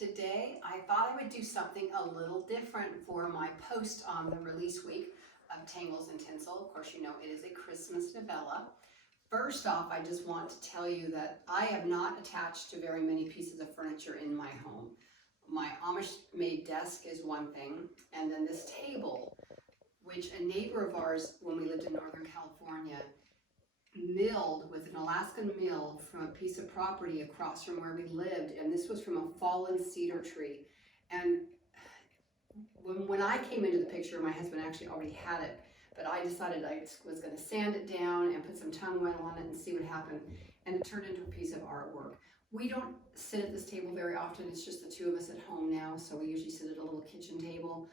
Today, I thought I would do something a little different for my post on the release week of Tangles and Tinsel. Of course, you know it is a Christmas novella. First off, I just want to tell you that I am not attached to very many pieces of furniture in my home. My Amish-made desk is one thing, and then this table, which a neighbor of ours, when we lived in Northern California, milled with an Alaskan mill from a piece of property across from where we lived, and this was from a fallen cedar tree. And when I came into the picture, my husband actually already had it, but I decided I was going to sand it down and put some tongue oil on it and see what happened, and it turned into a piece of artwork. We don't sit at this table very often. It's just the two of us at home now, so we usually sit at a little kitchen table.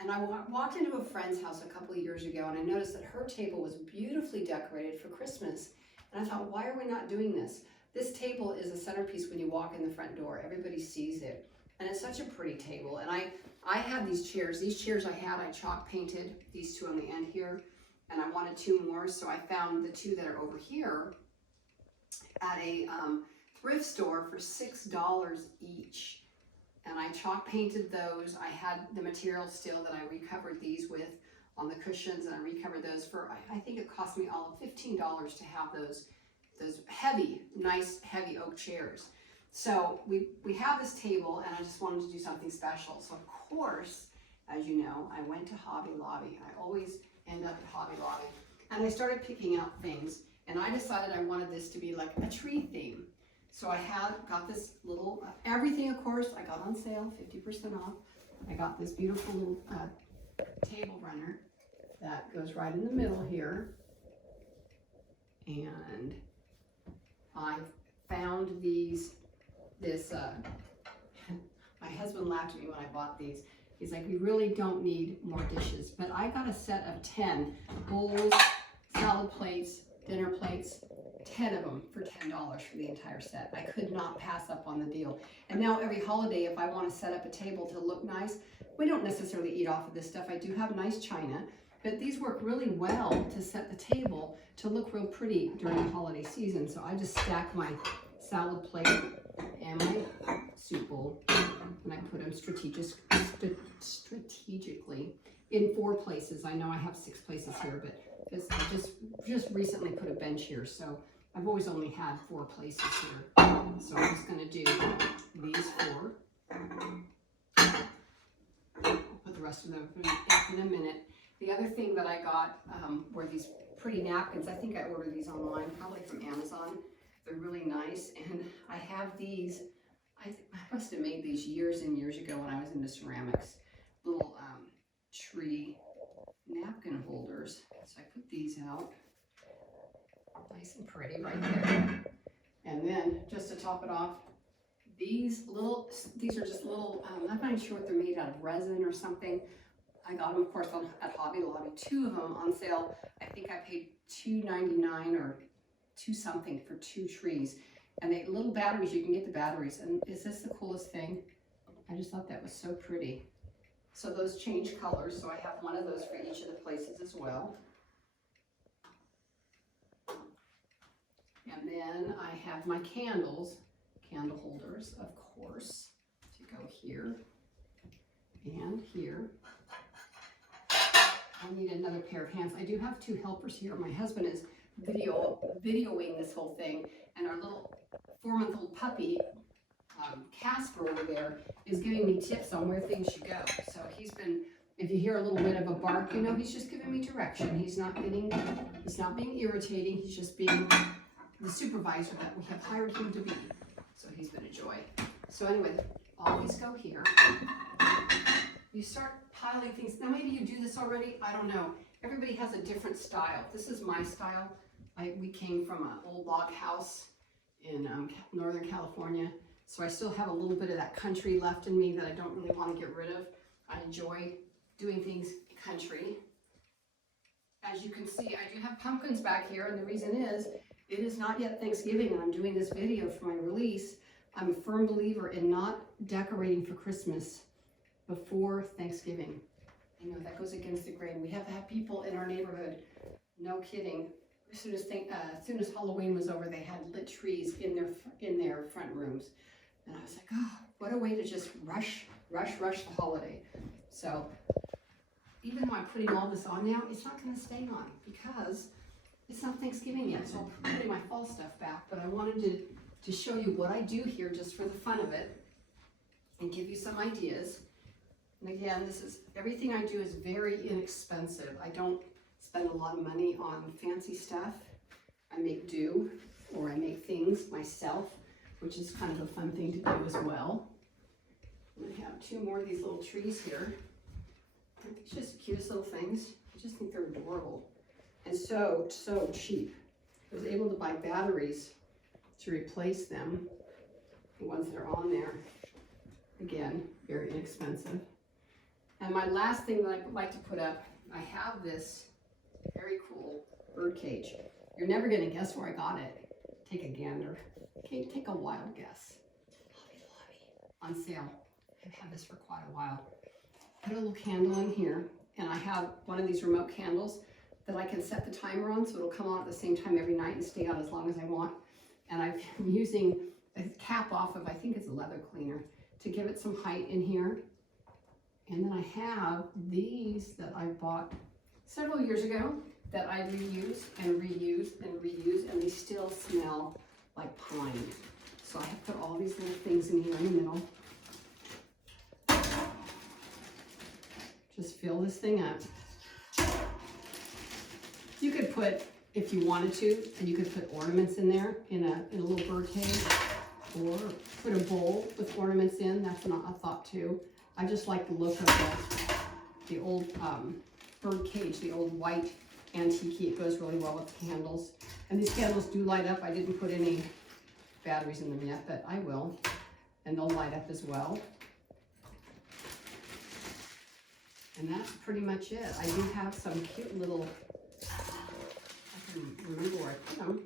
And I walked into a friend's house a couple of years ago, and I noticed that her table was beautifully decorated for Christmas. And I thought, why are we not doing this? This table is a centerpiece when you walk in the front door. Everybody sees it. And it's such a pretty table. And I had these chairs. These chairs I chalk painted, these two on the end here. And I wanted two more, so I found the two that are over here at a thrift store for $6 each. And I chalk painted those. I had the material still that I recovered these with on the cushions, and I recovered those for, I think it cost me all of $15 to have those heavy, nice, heavy oak chairs. So we have this table, and I just wanted to do something special. So of course, as you know, I went to Hobby Lobby. I always end up at Hobby Lobby. And I started picking out things, and I decided I wanted this to be like a tree theme. So I got this little, everything of course, I got on sale, 50% off. I got this beautiful little table runner that goes right in the middle here. And I found my husband laughed at me when I bought these. He's like, we really don't need more dishes. But I got a set of 10 bowls, salad plates, dinner plates, 10 of them for $10 for the entire set. I could not pass up on the deal. And now every holiday, if I want to set up a table to look nice, we don't necessarily eat off of this stuff. I do have nice china, but these work really well to set the table to look real pretty during the holiday season. So I just stack my salad plate and my soup bowl, and I put them strategically in 4 places. I know I have 6 places here, but I just recently put a bench here, so I've always only had 4 places here. So I'm just going to do these 4. I'll put the rest of them in a minute. The other thing that I got were these pretty napkins. I think I ordered these online, probably from Amazon. They're really nice, and I have these. I must have made these years and years ago when I was into ceramics. Little tree napkin holders. So I put these out, nice and pretty right there. And then just to top it off, these are just little, I'm not even sure what they're made out of, resin or something. I got them, of course, at Hobby Lobby, 2 of them on sale. I think I paid $2.99 or $2 something for 2 trees. And they little batteries, you can get the batteries. And is this the coolest thing? I just thought that was so pretty. So those change colors, so I have one of those for each of the places as well. And then I have my candle holders, of course, to go here and here. I need another pair of hands. I do have 2 helpers here. My husband is videoing this whole thing, and our little 4-month-old puppy, Casper over there, is giving me tips on where things should go. So he's been, if you hear a little bit of a bark, you know, he's just giving me direction. He's not being irritating. He's just being the supervisor that we have hired him to be. So he's been a joy. So anyway, all these go here. You start piling things. Now maybe you do this already. I don't know. Everybody has a different style. This is my style. We came from an old log house in Northern California. So I still have a little bit of that country left in me that I don't really want to get rid of. I enjoy doing things country. As you can see, I do have pumpkins back here, and the reason is, it is not yet Thanksgiving, and I'm doing this video for my release. I'm a firm believer in not decorating for Christmas before Thanksgiving. I know that goes against the grain. We have had people in our neighborhood, no kidding, as soon as Halloween was over, they had lit trees in their front rooms. And I was like, oh, what a way to just rush the holiday. So even though I'm putting all this on now, it's not going to stay on because it's not Thanksgiving yet. So I'm putting my fall stuff back, but I wanted to show you what I do here just for the fun of it and give you some ideas. And again, everything I do is very inexpensive. I don't spend a lot of money on fancy stuff. I make do, or I make things myself, which is kind of a fun thing to do as well. And I have two more of these little trees here. It's just the cutest little things. I just think they're adorable. And so cheap. I was able to buy batteries to replace them, the ones that are on there. Again, very inexpensive. And my last thing that I like to put up, I have this very cool bird cage. You're never going to guess where I got it. Take a gander. Okay, take a wild guess. Hobby Lobby. On sale. I've had this for quite a while. Put a little candle in here, and I have one of these remote candles that I can set the timer on so it'll come on at the same time every night and stay out as long as I want. And I'm using a cap off of, I think it's a leather cleaner, to give it some height in here. And then I have these that I bought several years ago that I reuse and reuse and reuse, and they still smell like pine. So I have put all these little things in here in the middle. Just fill this thing up. You could put, if you wanted to, and you could put ornaments in there in a little bird cage, or put a bowl with ornaments in. That's not a thought too. I just like the look of the old bird cage, the old white antique. It goes really well with candles. And these candles do light up. I didn't put any batteries in them yet, but I will. And they'll light up as well. And that's pretty much it. I do have some cute little, I can remember where I put them.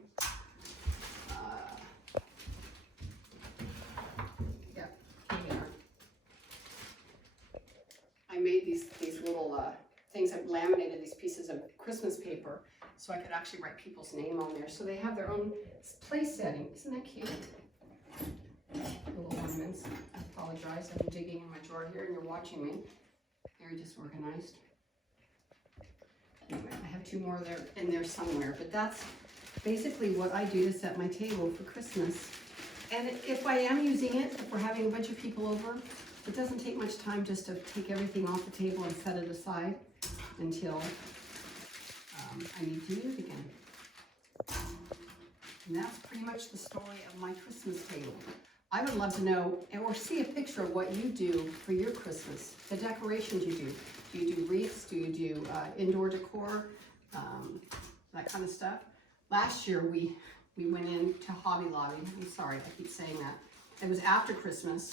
I made these little things. I've laminated these pieces of Christmas paper so I could actually write people's name on there. So they have their own place setting. Isn't that cute? Little ornaments. I apologize. I'm digging in my drawer here and you're watching me. Very disorganized. Anyway, I have two more there in there somewhere, but that's basically what I do to set my table for Christmas. And if I am using it, if we're having a bunch of people over, it doesn't take much time just to take everything off the table and set it aside until I need to use it again. And that's pretty much the story of my Christmas table. I would love to know or see a picture of what you do for your Christmas, the decorations you do. Do you do wreaths? Do you do indoor decor? That kind of stuff. Last year we went into Hobby Lobby. I'm sorry, I keep saying that. It was after Christmas,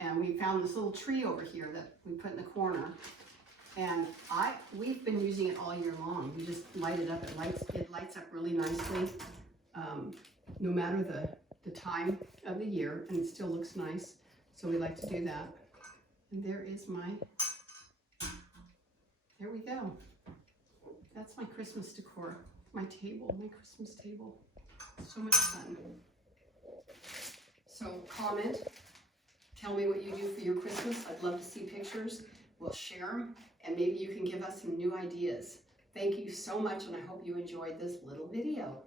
and we found this little tree over here that we put in the corner. And we've been using it all year long. We just light it up. It lights up really nicely, no matter the time of the year, and it still looks nice. So we like to do that. And there we go. That's my Christmas decor. My table, my Christmas table. So much fun. So comment, tell me what you do for your Christmas. I'd love to see pictures. We'll share them, and maybe you can give us some new ideas. Thank you so much, and I hope you enjoyed this little video.